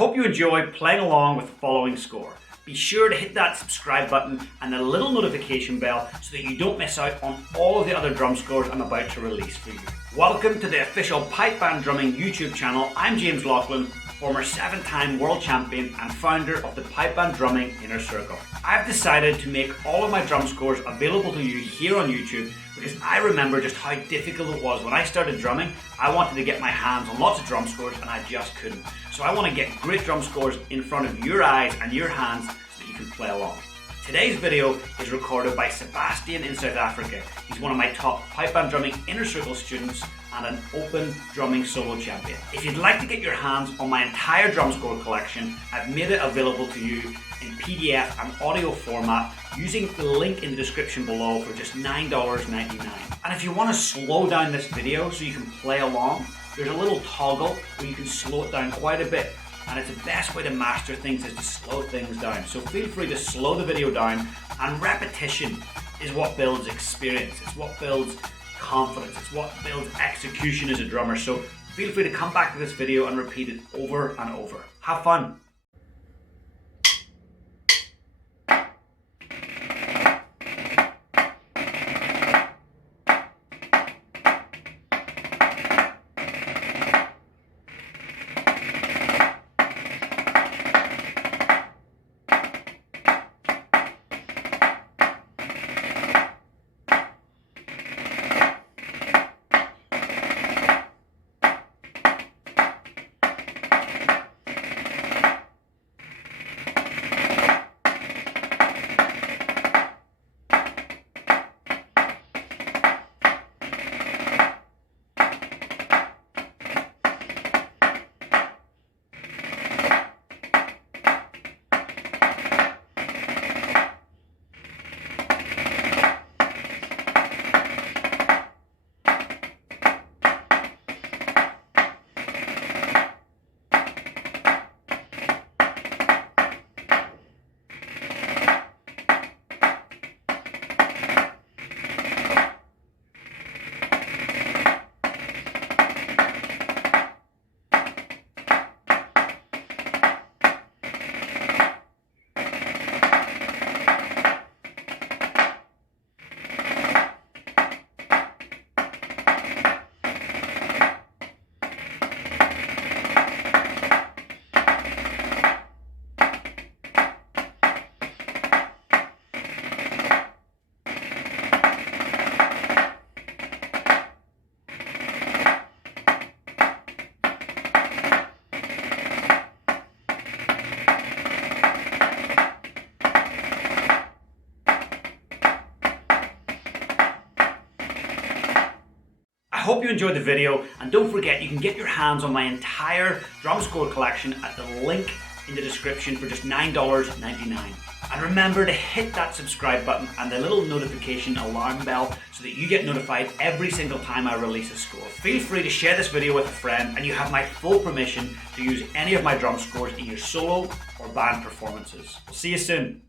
hope you enjoy playing along with the following score. Be sure to hit that subscribe button and the little notification bell so that you don't miss out on all of the other drum scores I'm about to release for you. Welcome to the official Pipe Band Drumming YouTube channel. I'm James Laughlin, former 7-time world champion and founder of the Pipe Band Drumming Inner Circle. I've decided to make all of my drum scores available to you here on YouTube because I remember just how difficult it was when I started drumming. I wanted to get my hands on lots of drum scores and I just couldn't. So I want to get great drum scores in front of your eyes and your hands so that you can play along. Today's video is recorded by Sebastian in South Africa. He's one of my top Pipe Band Drumming Inner Circle students and an open drumming solo champion. If you'd like to get your hands on my entire drum score collection, I've made it available to you in PDF and audio format using the link in the description below for just $9.99. And if you want to slow down this video so you can play along, there's a little toggle where you can slow it down quite a bit. And it's the best way to master things is to slow things down. So feel free to slow the video down, and repetition is what builds experience. It's what builds confidence. It's what builds execution as a drummer. So feel free to come back to this video and repeat it over and over. Have fun. I hope you enjoyed the video, and don't forget you can get your hands on my entire drum score collection at the link in the description for just $9.99. And remember to hit that subscribe button and the little notification alarm bell so that you get notified every single time I release a score. Feel free to share this video with a friend, and you have my full permission to use any of my drum scores in your solo or band performances. We'll see you soon.